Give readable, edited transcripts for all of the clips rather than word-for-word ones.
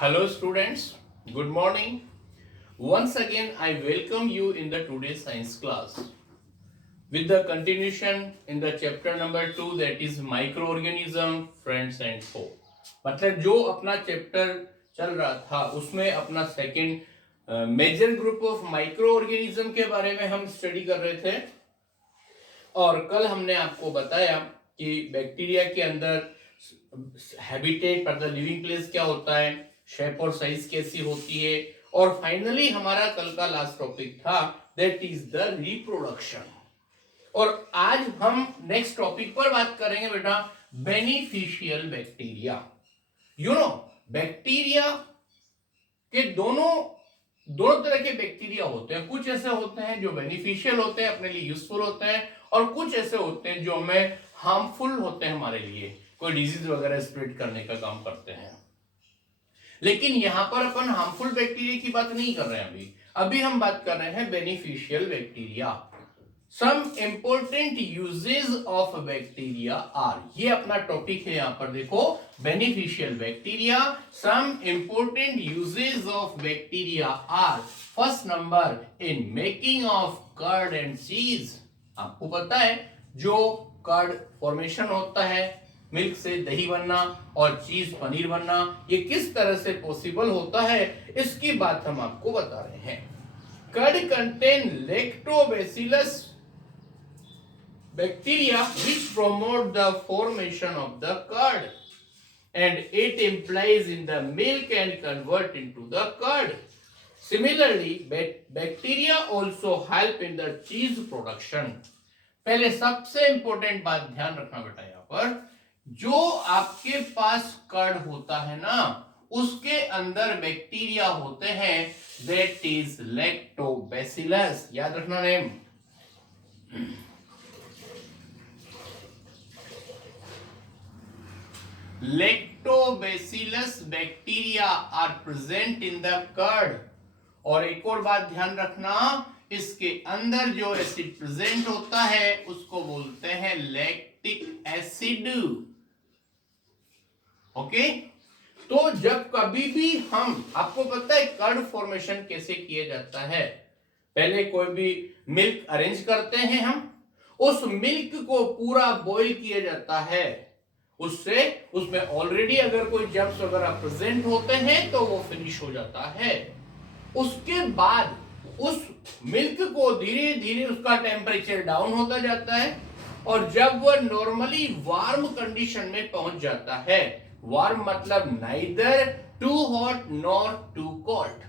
Hello students, good morning. Once again I welcome you in the today's science class with the continuation in the chapter number 2 that is microorganism friends and foe. मतलब जो अपना chapter चल रहा था उसमें अपना second major group of microorganism के बारे में हम स्टडी कर रहे थे और कल हमने आपको बताया कि बैक्टीरिया के अंदर हैबिटेट पर द लिविंग प्लेस क्या होता है, शेप और साइज कैसी होती है, और फाइनली हमारा कल का लास्ट टॉपिक था दैट इज द रिप्रोडक्शन। और आज हम नेक्स्ट टॉपिक पर बात करेंगे बेटा बेनिफिशियल बैक्टीरिया। बैक्टीरिया के दोनों तरह के बैक्टीरिया होते हैं। कुछ ऐसे होते हैं जो बेनिफिशियल होते हैं, अपने लिए यूजफुल होते हैं, और कुछ ऐसे होते हैं जो हमें हार्मफुल होते हैं, हमारे लिए कोई डिजीज वगैरह स्प्रेड करने का काम करते हैं। लेकिन यहां पर अपन हार्मफुल बैक्टीरिया की बात नहीं कर रहे हैं। अभी हम बात कर रहे हैं beneficial bacteria. Some important uses of bacteria are, ये अपना टॉपिक है। यहां पर देखो beneficial bacteria, some important uses of bacteria are. First number in making of curd and cheese. आपको पता है जो कर्ड फॉर्मेशन होता है, मिल्क से दही बनना और चीज पनीर बनना, ये किस तरह से पॉसिबल होता है इसकी बात हम आपको बता रहे हैं। Curd contain lactobacillus bacteria which promote the formation of the curd and it implies in the milk and convert into the curd. Similarly, bacteria also help in the cheese production. पहले सबसे इंपॉर्टेंट बात ध्यान रखना बेटा, यहां पर जो आपके पास कर्ड होता है ना, उसके अंदर बैक्टीरिया होते हैं, दैट इज लैक्टोबैसिलस। याद रखना name. Lactobacillus bacteria are present in the curd. और एक और बात ध्यान रखना, इसके अंदर जो एसिड प्रेजेंट होता है उसको बोलते हैं लैक्टिक एसिड। ओके, तो जब कभी भी हम, आपको पता है कर्ड फॉर्मेशन कैसे किया जाता है। पहले कोई भी मिल्क अरेंज करते हैं हम, उस मिल्क को पूरा बॉईल किया जाता है, उससे उसमें ऑलरेडी अगर कोई जर्म्स वगैरह प्रेजेंट होते हैं तो वो फिनिश हो जाता है। उसके बाद उस मिल्क को धीरे धीरे उसका टेम्परेचर डाउन होता जाता है, और जब वह नॉर्मली वार्म कंडीशन में पहुंच जाता है, वार्म मतलब neither too hot nor too cold,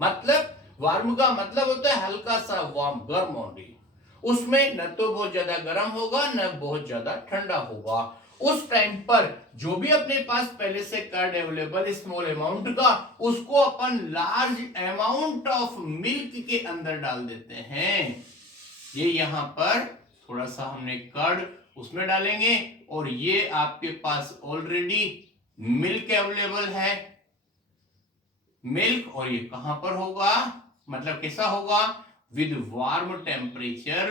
मतलब वार्म का मतलब होता है हल्का सा वार्म, गर्म ओनली। उसमें न तो बहुत ज्यादा गर्म होगा न बहुत ज्यादा ठंडा होगा। उस टाइम पर जो भी अपने पास पहले से कर्ड अवेलेबल स्मॉल अमाउंट का, उसको अपन लार्ज अमाउंट ऑफ मिल्क के अंदर डाल देते हैं। ये यहां पर थोड़ा सा हमने कर्ड उसमें डालेंगे, और ये आपके पास ऑलरेडी मिल्क अवेलेबल है, मिल्क, और ये कहां पर होगा, मतलब कैसा होगा, with warm temperature,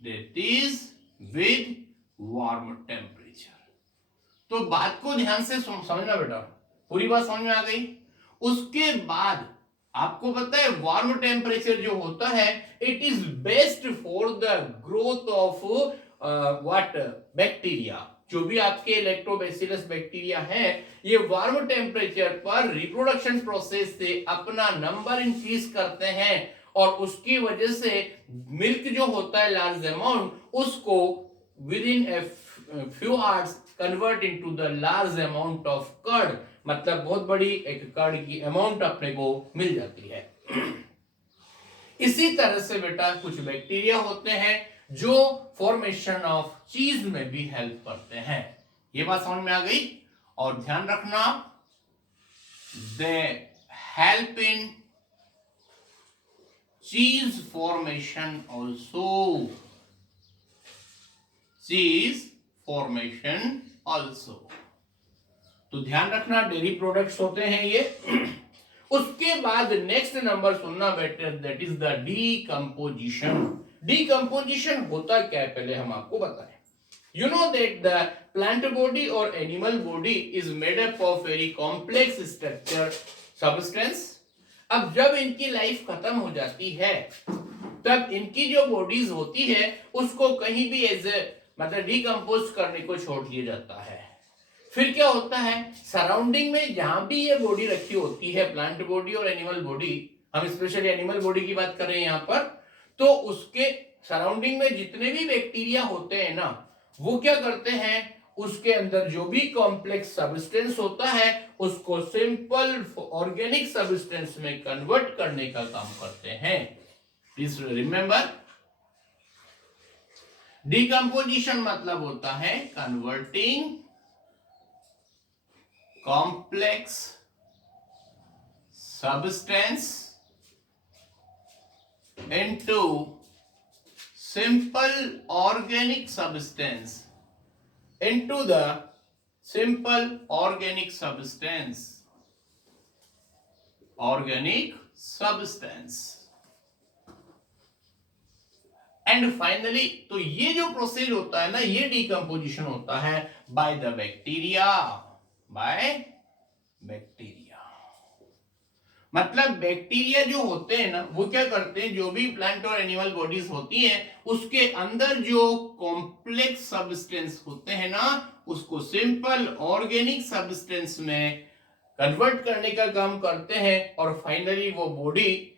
that is with warm temperature. तो बात को ध्यान से समझना बेटा, पूरी बात समझ में आ गई। उसके बाद आपको पता है वार्म टेम्परेचर जो होता है, it is best for the growth of what bacteria. जो भी आपके लैक्टोबैसिलस बैक्टीरिया है, ये वार्म टेम्परेचर पर रिप्रोडक्शन प्रोसेस से अपना नंबर इंक्रीज करते हैं, और उसकी वजह से मिल्क जो होता है लार्ज अमाउंट, उसको within a few hours convert into the large amount of curd, मतलब बहुत बड़ी एक कर्ड की अमाउंट अपने को मिल जाती है। इसी तरह से बेटा कुछ बैक्टीरिया होते हैं जो फॉर्मेशन ऑफ चीज में भी हेल्प करते हैं। ये बात समझ में आ गई। और ध्यान रखना, दे हेल्प इन चीज फॉर्मेशन ऑल्सो, चीज फॉर्मेशन ऑल्सो। तो ध्यान रखना डेयरी प्रोडक्ट्स होते हैं ये। उसके बाद नेक्स्ट नंबर सुनना better, that is the decomposition. Decomposition होता क्या है पहले हम आपको बताएं। You know that the plant body or animal body is made up of very complex structure substance. अब जब इनकी लाइफ खत्म हो जाती है तब इनकी जो बॉडीज होती है उसको कहीं भी एज ए मतलब डिकम्पोज करने को छोड़ दिया जाता है। फिर क्या होता है, सराउंडिंग में जहां भी ये बॉडी रखी होती है, प्लांट बॉडी और एनिमल बॉडी, हम स्पेशली एनिमल बॉडी की बात कर रहे हैं यहाँ पर, तो उसके सराउंडिंग में जितने भी बैक्टीरिया होते हैं ना, वो क्या करते हैं, उसके अंदर जो भी कॉम्प्लेक्स सब्सटेंस होता है उसको सिंपल ऑर्गेनिक सब्सटेंस में कन्वर्ट करने का काम करते हैं। प्लीज रिमेंबर, डिकम्पोजिशन मतलब होता है converting complex substance into simple organic substance, into the simple organic substance, and finally तो ये जो प्रोसेस होता है ना, ये डिकम्पोजिशन होता है बाय द बैक्टीरिया, मतलब बैक्टीरिया जो होते हैं ना, वो क्या करते हैं, जो भी प्लांट और एनिमल बॉडीज होती हैं उसके अंदर जो कॉम्प्लेक्स सब्सटेंस होते हैं ना, उसको सिंपल ऑर्गेनिक सब्सटेंस में कन्वर्ट करने का काम करते हैं, और फाइनली वो बॉडी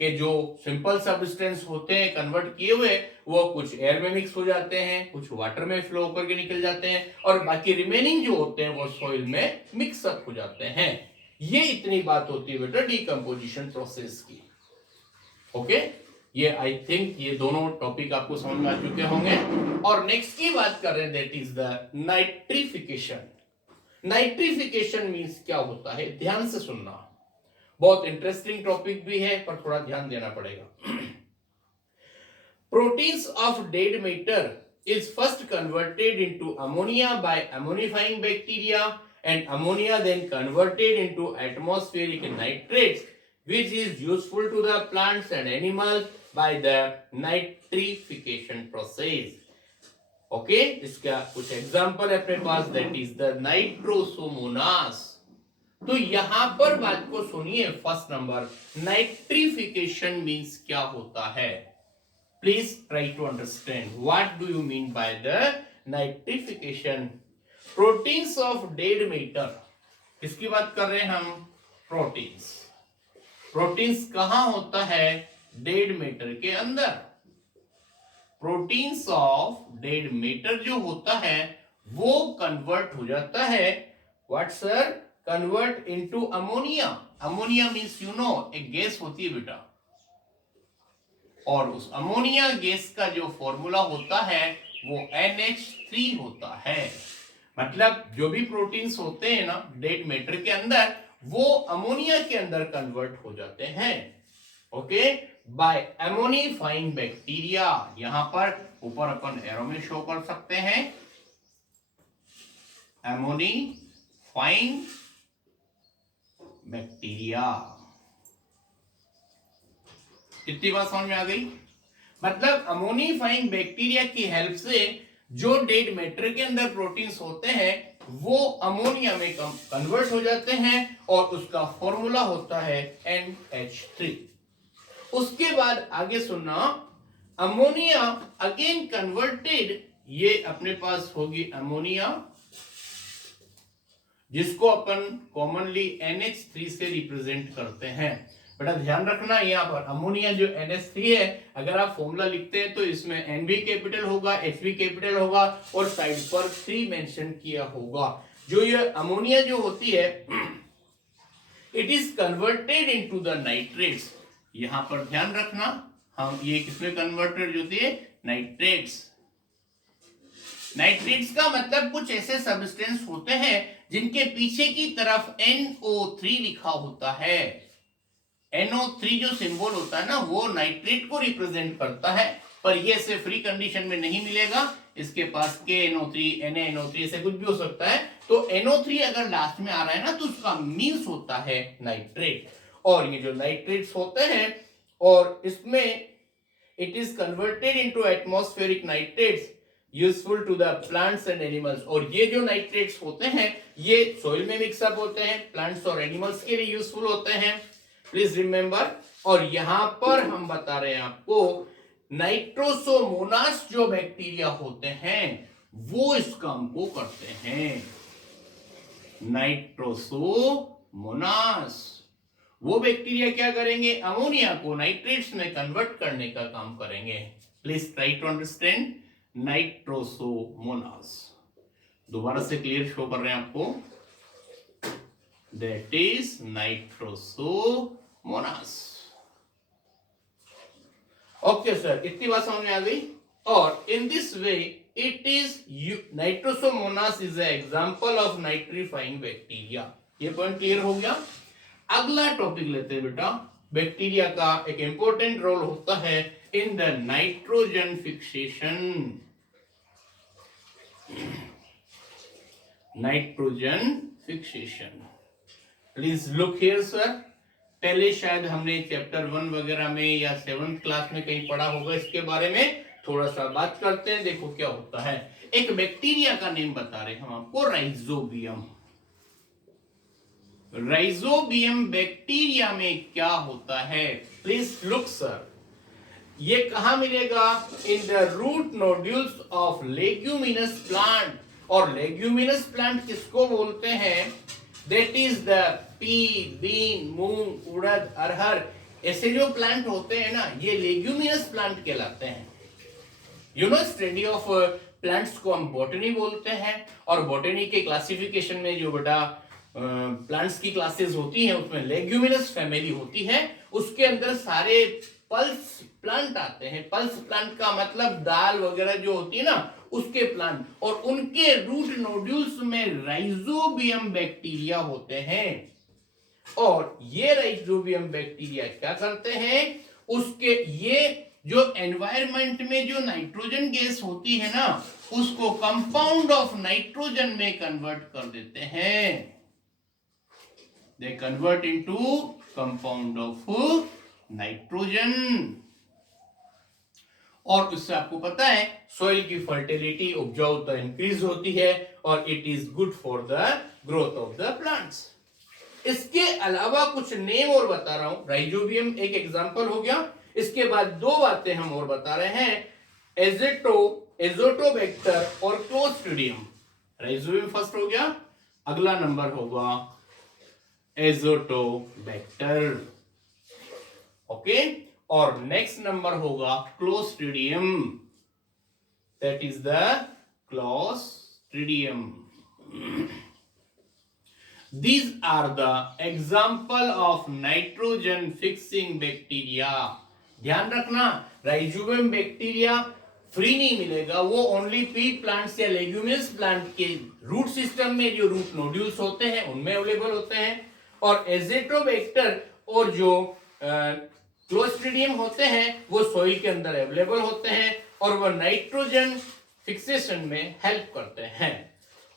के जो सिंपल सब्सटेंस होते हैं कन्वर्ट किए हुए, वो कुछ एयर में मिक्स हो जाते हैं, कुछ वाटर में फ्लो करके निकल जाते हैं, और बाकी रिमेनिंग जो होते हैं वो सॉइल में मिक्सअप हो जाते हैं। ये इतनी बात होती है बेटा डिकम्पोजिशन प्रोसेस की। ओके, ये आई थिंक ये दोनों टॉपिक आपको समझ में आ चुके होंगे। और नेक्स्ट की बात कर रहे हैं, that is the nitrification. Nitrification means क्या होता है, ध्यान से सुनना, बहुत इंटरेस्टिंग टॉपिक भी है पर थोड़ा ध्यान देना पड़ेगा। Proteins of dead matter is first converted into ammonia by ammonifying bacteria, and ammonia then converted into atmospheric nitrates, which is useful to the plants and animals by the nitrification process. Okay, इसका कुछ example है अपने पास, that is the nitrosomonas। तो यहां पर बात को सुनिए, फर्स्ट नंबर, नाइट्रिफिकेशन मींस क्या होता है। Please try to understand what do you mean by the nitrification. Proteins of dead matter, किसकी बात कर रहे हैं हम, प्रोटीन्स। प्रोटीन्स कहां होता है, डेड मैटर के अंदर। प्रोटीन्स ऑफ डेड मैटर जो होता है वो कन्वर्ट हो जाता है, what sir, convert into ammonia. Ammonia means you know एक गैस होती है बेटा, और उस अमोनिया गैस का जो फॉर्मूला होता है वो NH3 होता है। मतलब जो भी प्रोटीन्स होते हैं ना डेड मैटर के अंदर, वो अमोनिया के अंदर कन्वर्ट हो जाते हैं। Okay, by ammonifying bacteria. यहां पर ऊपर अपन एरो में शो कर सकते हैं, एमोनिफाइंग बैक्टीरिया। इतनी बात समझ में आ गई। मतलब अमोनिफाइंग बैक्टीरिया की हेल्प से जो डेड मैटर के अंदर प्रोटीन्स होते हैं वो अमोनिया में कन्वर्ट हो जाते हैं, और उसका फॉर्मूला होता है NH3। उसके बाद आगे सुनना, अमोनिया अगेन कन्वर्टेड, ये अपने पास होगी अमोनिया, जिसको अपन कॉमनली NH3 से रिप्रेजेंट करते हैं। बेटा ध्यान रखना, यहाँ पर अमोनिया जो NH3 है, अगर आप फॉर्मूला लिखते हैं तो इसमें N भी कैपिटल होगा, H भी कैपिटल होगा, और साइड पर 3 मेंशन किया होगा। जो ये अमोनिया जो होती है, it is converted into the nitrates. यहाँ पर ध्यान रखना, हम ये किसमें कन्वर्टेड होती है, नाइट्रेट्स। नाइट्रेट्स का मतलब कुछ ऐसे सब्सटेंस होते हैं जिनके पीछे की तरफ NO3 लिखा होता है। NO3 जो सिंबल होता है ना, वो नाइट्रेट को रिप्रेजेंट करता है, पर ये से फ्री कंडीशन में नहीं मिलेगा। इसके पास KNO3, NaNO3 से कुछ भी हो सकता है। तो NO3 अगर लास्ट में आ रहा है ना, तो उसका मीन्स होता है नाइट्रेट। और ये जो नाइट्रेट्स होते हैं, और इसमें it is converted into atmospheric nitrates. Useful to the plants and animals. और ये जो नाइट्रेट्स होते हैं ये सॉइल में मिक्सअप होते हैं, प्लांट्स और एनिमल्स के लिए यूजफुल होते हैं, प्लीज रिमेंबर। और यहां पर हम बता रहे हैं आपको नाइट्रोसोमोनास जो बैक्टीरिया होते हैं वो इस काम को करते हैं। नाइट्रोसोमोनास वो बैक्टीरिया क्या करेंगे, अमोनिया को नाइट्रेट्स में कन्वर्ट करने का काम करेंगे। Please try to understand nitrosomonas. दोबारा से क्लियर शो कर रहे हैं आपको, that is nitrosomonas. Okay sir, इतनी बात समझ में आ गई। और in this way it is nitrosomonas is a example of nitrifying bacteria. ये पॉइंट क्लियर हो गया। अगला टॉपिक लेते हैं बेटा, बैक्टीरिया का एक इंपॉर्टेंट रोल होता है in the nitrogen fixation. Nitrogen fixation, please look here sir. पहले शायद हमने चैप्टर 1 वगैरह में या 7th क्लास में कहीं पढ़ा होगा इसके बारे में, थोड़ा सा बात करते हैं। देखो क्या होता है, एक बैक्टीरिया का नेम बता रहे हैं हम आपको, राइजोबियम। राइजोबियम बैक्टीरिया में क्या होता है, प्लीज लुक सर। ये कहां मिलेगा, in the root nodules of leguminous plant. और लेग्यूमिनस प्लांट किसको बोलते हैं, that is the pea, bean, moong, urad, arhar, ऐसे जो प्लांट होते हैं ना ये लेग्यूमिनस प्लांट कहलाते हैं। You know study of plants को हम बॉटनी बोलते हैं। और बॉटनी के क्लासिफिकेशन में जो बेटा प्लांट्स की क्लासेस होती हैं उसमें लेग्यूमिनस फैमिली होती है, उसके अंदर सारे पल्स प्लांट आते हैं। पल्स प्लांट का मतलब दाल वगैरह जो होती है ना उसके प्लांट, और उनके रूट नोड्यूल्स में राइजोबियम बैक्टीरिया होते हैं। और ये राइजोबियम बैक्टीरिया क्या करते हैं, उसके ये जो एनवायरनमेंट में जो नाइट्रोजन गैस होती है ना उसको कंपाउंड ऑफ नाइट्रोजन में कन्वर्ट कर देते हैं। They convert into compound of nitrogen. और उससे आपको पता है सोइल की फर्टिलिटी, उपजाऊता इंक्रीज होती है और it is good for the growth of the plants. इसके अलावा कुछ नेम और बता रहा हूं, राइजोबियम एक एग्जांपल हो गया। इसके बाद दो बातें हम और बता रहे हैं, एजोटोबैक्टर और क्लोस्ट्रिडियम। राइजोबियम फर्स्ट हो गया, अगला नंबर होगा एजोटोबैक्टर, ओके। और नेक्स्ट नंबर होगा Clostridium, that is the Clostridium. These are the example of nitrogen fixing bacteria. ध्यान रखना, राइजोबियम बैक्टीरिया फ्री नहीं मिलेगा, वो ओनली पी प्लांट्स या लेग्यूमिनस प्लांट के रूट सिस्टम में जो रूट नोड्यूल्स होते हैं उनमें अवेलेबल होते हैं। और एजेटोबैक्टर और जो क्लोस्ट्रिडियम होते हैं वो सॉइल के अंदर अवेलेबल होते हैं और वो नाइट्रोजन फिक्सेशन में हेल्प करते हैं।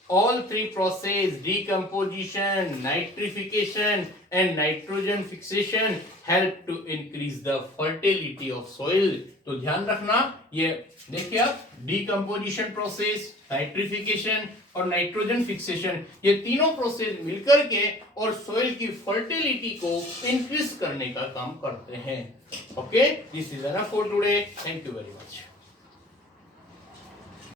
All three process, decomposition, nitrification and nitrogen fixation help to increase the fertility of soil. तो ध्यान रखना, ये देखिए आप, decomposition process, nitrification और नाइट्रोजन फिक्सेशन, ये तीनों प्रोसेस मिलकर के और सोइल की फर्टिलिटी को इंक्रीज करने का काम करते हैं। Okay, this is enough for today, thank you very much.